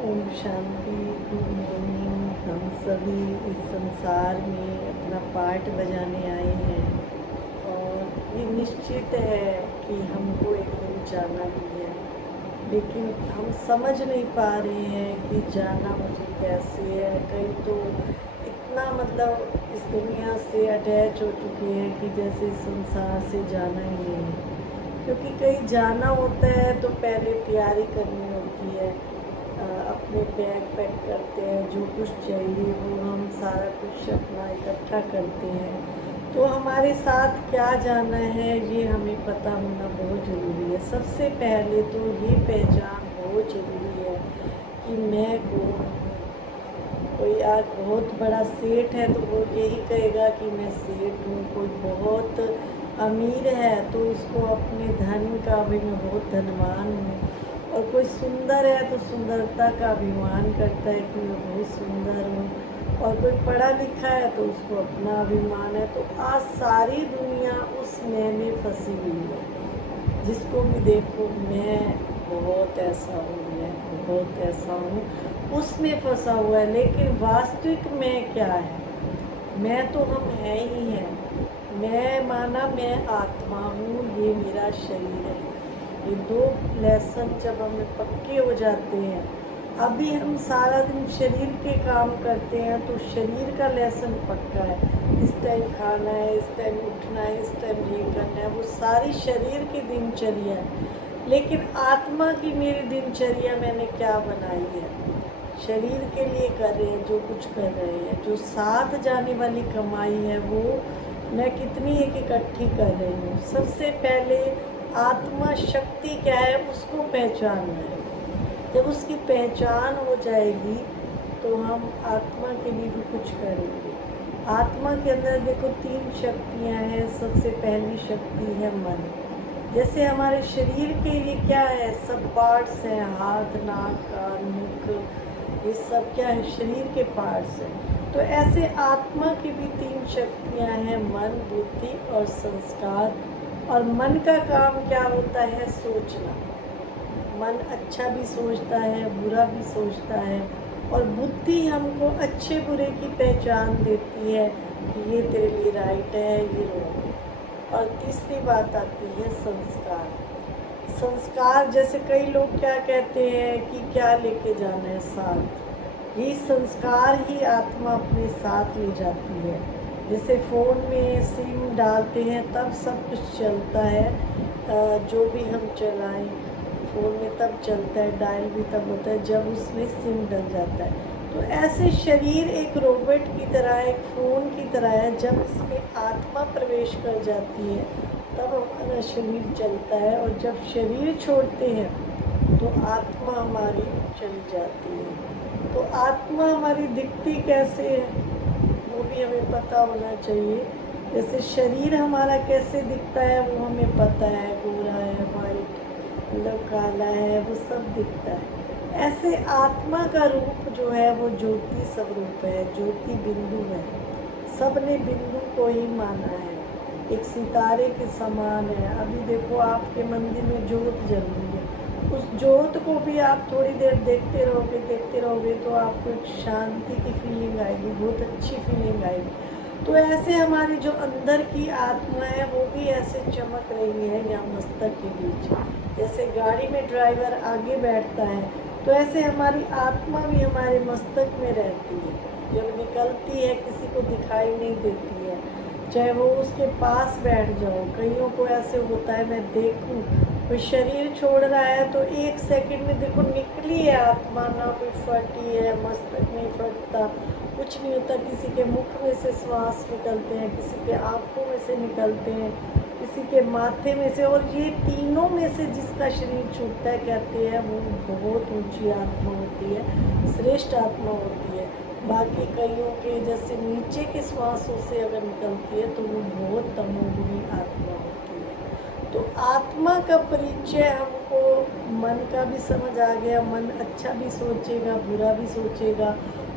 Om Shanti. Good morning. हम सभी इस संसार में अपना पार्ट बजाने आए हैं और ये निश्चित है कि हमको एक दिन जाना भी है, लेकिन हम समझ नहीं पा रहे हैं कि जाना मुझे कैसे है। कई तो इतना मतलब इस दुनिया से अटैच हो चुके हैं कि जैसे इस संसार से जाना ही नहीं है। क्योंकि कहीं जाना होता है तो पहले तैयारी करनी होती है, अपने बैग पैक करते हैं, जो कुछ चाहिए वो हम सारा कुछ अपना इकट्ठा करते हैं। तो हमारे साथ क्या जाना है ये हमें पता होना बहुत ज़रूरी है। सबसे पहले तो ये पहचान बहुत ज़रूरी है कि मैं कौन हूँ। कोई आज बहुत बड़ा सेठ है तो वो यही कहेगा कि मैं सेठ हूँ। कोई बहुत अमीर है तो उसको अपने धन का भी मैं बहुत धनवान हूँ। और कोई सुंदर है तो सुंदरता का अभिमान करता है कि मैं बहुत सुंदर हूँ। और कोई पढ़ा लिखा है तो उसको अपना अभिमान है। तो आज सारी दुनिया उस में फंसी हुई है। जिसको भी देखो मैं बहुत ऐसा हूँ, मैं बहुत ऐसा हूँ, उसमें फंसा हुआ है। लेकिन वास्तविक मैं क्या है? मैं तो हम है ही हैं। मैं माना मैं आत्मा हूँ, ये मेरा शरीर है। ये दो लेसन जब हमें पक्के हो जाते हैं, अभी हम सारा दिन शरीर के काम करते हैं तो शरीर का लेसन पक्का है। इस टाइम खाना है, इस टाइम उठना है, इस टाइम ये करना है, वो सारी शरीर की दिनचर्या है। लेकिन आत्मा की मेरी दिनचर्या मैंने क्या बनाई है? शरीर के लिए कर रहे हैं, जो कुछ कर रहे हैं, जो साथ जाने वाली कमाई है वो मैं कितनी एक इकट्ठी कर रही हूँ। सबसे पहले आत्मा शक्ति क्या है उसको पहचानना है। जब उसकी पहचान हो जाएगी तो हम आत्मा के लिए भी कुछ करेंगे। आत्मा के अंदर देखो 3 शक्तियाँ हैं। सबसे पहली शक्ति है मन। जैसे हमारे शरीर के ये क्या है, सब पार्ट्स हैं, हाथ, नाक, कान, मुख, ये सब क्या है, शरीर के पार्ट्स हैं। तो ऐसे आत्मा की भी 3 शक्तियाँ हैं, मन, बुद्धि और संस्कार। और मन का काम क्या होता है? सोचना। मन अच्छा भी सोचता है, बुरा भी सोचता है। और बुद्धि हमको अच्छे बुरे की पहचान देती है कि ये तेरे लिए राइट है, ये रॉन्ग है। और तीसरी बात आती है संस्कार। संस्कार जैसे कई लोग क्या कहते हैं कि क्या लेके जाना है साथ, ये संस्कार ही आत्मा अपने साथ ले जाती है। जैसे फ़ोन में सिम डालते हैं तब सब कुछ चलता है, जो भी हम चलाएं फ़ोन में तब चलता है, डायल भी तब होता है जब उसमें सिम डल जाता है। तो ऐसे शरीर एक रोबोट की तरह, एक फ़ोन की तरह है। जब इसमें आत्मा प्रवेश कर जाती है तब हमारा शरीर चलता है, और जब शरीर छोड़ते हैं तो आत्मा हमारी चली जाती है। तो आत्मा हमारी दिखती कैसे है वो भी हमें पता होना चाहिए। जैसे शरीर हमारा कैसे दिखता है वो हमें पता है, गोरा है, वाइट, मतलब काला है, वो सब दिखता है। ऐसे आत्मा का रूप जो है वो ज्योति स्वरूप है, ज्योति बिंदु है। सब ने बिंदु को ही माना है, एक सितारे के समान है। अभी देखो आपके मंदिर में जोत जल रही है, उस जोत को भी आप थोड़ी देर देखते रहोगे तो आपको एक शांति की फीलिंग आएगी, बहुत अच्छी फीलिंग आएगी। तो ऐसे हमारी जो अंदर की आत्मा है वो भी ऐसे चमक रही है यहाँ मस्तक के बीच। जैसे गाड़ी में ड्राइवर आगे बैठता है तो ऐसे हमारी आत्मा भी हमारे मस्तक में रहती है। जब निकलती है किसी को दिखाई नहीं देती है, चाहे वो उसके पास बैठ जाओ। कईयों को ऐसे होता है, मैं देखूं कोई शरीर छोड़ रहा है तो 1 सेकंड में देखो निकली है आत्मा, ना कोई फटी है, मस्तक नहीं फटता, कुछ नहीं होता। किसी के मुख में से श्वास निकलते हैं, किसी के आँखों में से निकलते हैं, किसी के माथे में से। और ये तीनों में से जिसका शरीर छूटता है कहते हैं वो बहुत ऊंची आत्मा होती है, श्रेष्ठ आत्मा होती है। बाकी कईयों के जैसे नीचे के श्वासों से अगर निकलती है तो वो बहुत तमोगुणी आत्मा होती है। तो आत्मा का परिचय हमको मन का भी समझ आ गया। मन अच्छा भी सोचेगा, बुरा भी सोचेगा,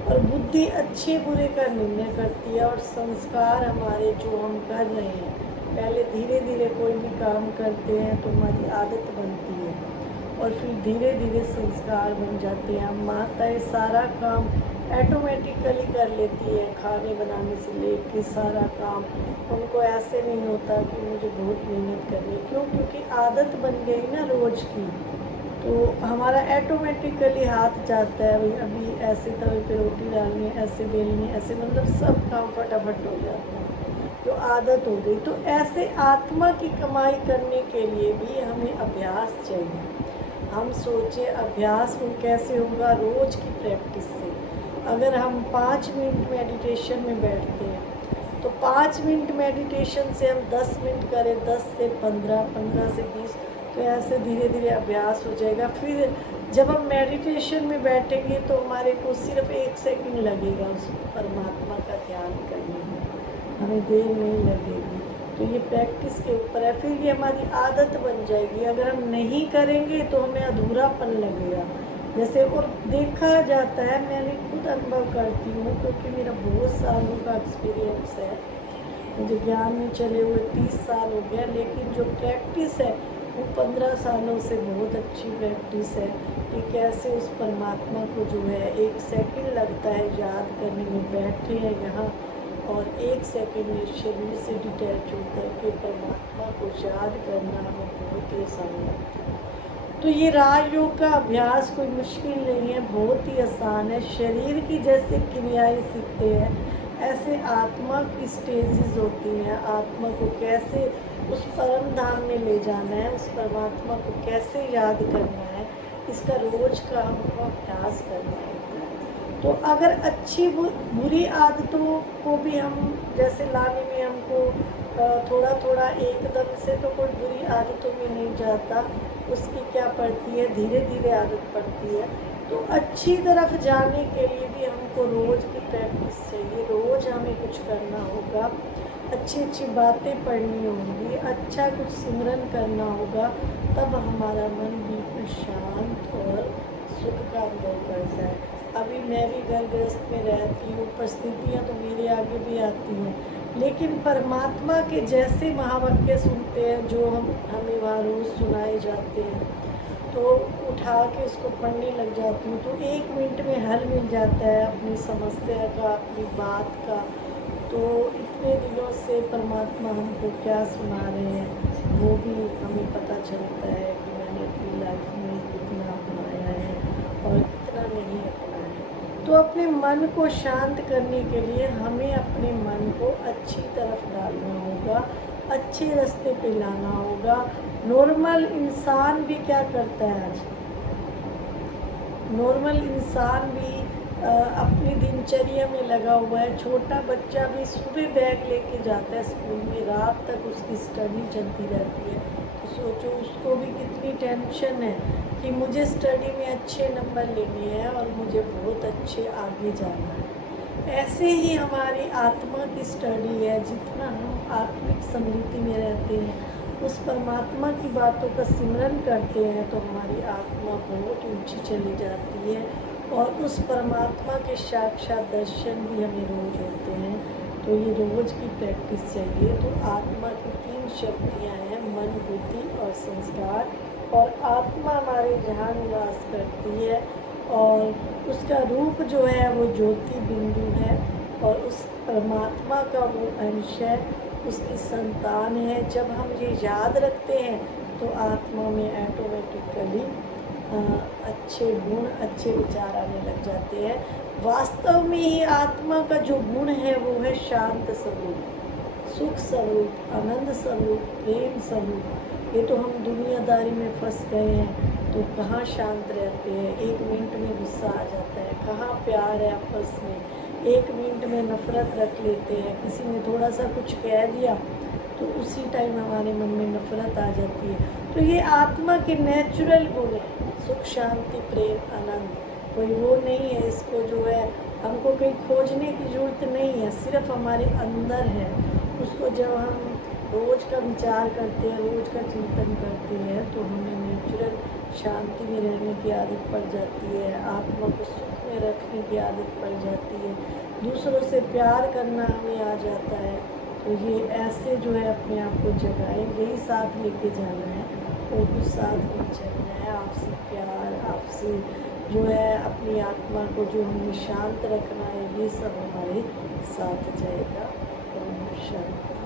और बुद्धि अच्छे बुरे का निर्णय करती है। और संस्कार हमारे जो हम कर रहे हैं, पहले धीरे धीरे कोई भी काम करते हैं तो हमारी आदत बनती है, और फिर धीरे धीरे संस्कार बन जाते हैं। हम माताएं सारा काम ऑटोमेटिकली कर लेती है, खाने बनाने से लेके सारा काम। उनको ऐसे नहीं होता कि मुझे बहुत मेहनत करनी है, क्यों? क्योंकि आदत बन गई ना रोज़ की, तो हमारा ऑटोमेटिकली हाथ जाता है, भाई अभी ऐसे तवे पे रोटी डालनी है, ऐसे बेलनी है, ऐसे, मतलब सब काम फटाफट हो जाता है, जो आदत हो गई। तो ऐसे आत्मा की कमाई करने के लिए भी हमें अभ्यास चाहिए। हम सोचे अभ्यास वो कैसे होगा? रोज़ की प्रैक्टिस से। अगर हम 5 मिनट मेडिटेशन में बैठते हैं तो 5 मिनट मेडिटेशन से हम 10 मिनट करें, 10 से 15, 15 से 20, तो ऐसे धीरे धीरे अभ्यास हो जाएगा। फिर जब हम मेडिटेशन में बैठेंगे तो हमारे को सिर्फ 1 सेकंड लगेगा उस परमात्मा का ध्यान करने में, हमें देर नहीं लगेगी। तो ये प्रैक्टिस के ऊपर है। फिर ये हमारी आदत बन जाएगी। अगर हम नहीं करेंगे तो हमें अधूरापन लगेगा जैसे। और देखा जाता है, मैंने खुद अनुभव करती हूँ, क्योंकि मेरा बहुत सालों का एक्सपीरियंस है, मुझे ज्ञान में चले हुए 30 साल हो गया, लेकिन जो प्रैक्टिस है वो 15 सालों से बहुत अच्छी प्रैक्टिस है कि कैसे उस परमात्मा को जो है 1 सेकंड लगता है याद करने में। बैठे हैं यहाँ और 1 सेकंड में शरीर से डिटैच होकर के परमात्मा को याद करना हमें बहुत ही आसान लगता है। तो ये राजयोग का अभ्यास कोई मुश्किल नहीं है, बहुत ही आसान है। शरीर की जैसे क्रियाएं सीखते हैं, ऐसे आत्मा की स्टेजेस होती हैं। आत्मा को कैसे उस परम धाम में ले जाना है, उस परमात्मा को कैसे याद करना है, इसका रोज का हमको अभ्यास करना है। तो अगर अच्छी बुरी आदतों को भी हम जैसे लाने में हमको थोड़ा थोड़ा एकदम से तो कोई बुरी आदतों में नहीं जाता, उसकी क्या पड़ती है, धीरे धीरे आदत पड़ती है। तो अच्छी तरफ जाने के लिए भी हमको रोज़ की प्रैक्टिस चाहिए, रोज़ हमें कुछ करना होगा, अच्छी अच्छी बातें पढ़नी होंगी, अच्छा कुछ सिमरन करना होगा, तब हमारा मन बिल्कुल शांत और सुख का अनुभव करता है। अभी मैं भी घर गृहस्थ में रहती हूँ, परिस्थितियाँ तो मेरे आगे भी आती हैं, लेकिन परमात्मा के जैसे महावाक्य सुनते हैं जो हमें वहाँ रोज़ सुनाए जाते हैं, तो उठा के उसको पढ़ने लग जाती हूँ, तो 1 मिनट में हल मिल जाता है अपनी समस्या का, अपनी बात का। तो इतने दिनों से परमात्मा हमको क्या सुना रहे हैं वो भी हमें पता चलता है कि मैंने अपनी लाइफ में कितना अपनाया है और कितना नहीं अपनाया है। तो अपने मन को शांत करने के लिए हमें अपने मन को अच्छी तरफ डालना होगा, अच्छे रास्ते पे लाना होगा। नॉर्मल इंसान भी क्या करता है आज? नॉर्मल इंसान भी अपनी दिनचर्या में लगा हुआ है। छोटा बच्चा भी सुबह बैग लेके जाता है स्कूल में, रात तक उसकी स्टडी चलती रहती है। तो सोचो उसको भी कितनी टेंशन है कि मुझे स्टडी में अच्छे नंबर लेने हैं और मुझे बहुत अच्छे आगे जाना है। ऐसे ही हमारी आत्मा की स्टडी है। जितना हम आत्मिक समृद्धि में रहते हैं, उस परमात्मा की बातों का सिमरन करते हैं, तो हमारी आत्मा बहुत ऊंची चली जाती है और उस परमात्मा के साक्षात दर्शन भी हमें रोज होते हैं। तो ये रोज की प्रैक्टिस चाहिए। तो आत्मा की 3 शक्तियाँ हैं, मन, बुद्धि और संस्कार। और आत्मा हमारे जहाँ निवास करती है और उसका रूप जो है वो ज्योति बिंदु है और उस परमात्मा का वो अंश है, उसकी संतान है। जब हम ये याद रखते हैं तो आत्मा में ऑटोमेटिकली अच्छे गुण, अच्छे विचार आने लग जाते हैं। वास्तव में ही आत्मा का जो गुण है वो है शांत स्वरूप, सुख स्वरूप, आनंद स्वरूप, प्रेम स्वरूप। ये तो हम दुनियादारी में फंस गए हैं, तो कहाँ शांत रहते हैं, 1 मिनट में गुस्सा आ जाता है, कहाँ प्यार है आपस में, 1 मिनट में नफ़रत रख लेते हैं। किसी ने थोड़ा सा कुछ कह दिया तो उसी टाइम हमारे मन में नफ़रत आ जाती है। तो ये आत्मा के नेचुरल गुण है, सुख, शांति, प्रेम, आनंद। कोई वो नहीं है, इसको जो है हमको कहीं खोजने की ज़रूरत नहीं है, सिर्फ हमारे अंदर है। उसको जब हम रोज़ का विचार करते हैं, रोज़ का चिंतन करते हैं, तो हमें नेचुरल शांति में रहने की आदत पड़ जाती है, आत्मा को सुख में रखने की आदत पड़ जाती है, दूसरों से प्यार करना हमें आ जाता है। तो ये ऐसे जो है अपने आप को जगाएं, यही साथ लेके जाना है। को भी साथ में चलना है, आपसी प्यार, आपसी जो है अपनी आत्मा को जो हमें शांत रखना है, ये सब हमारे साथ जाएगा। ओम शांति।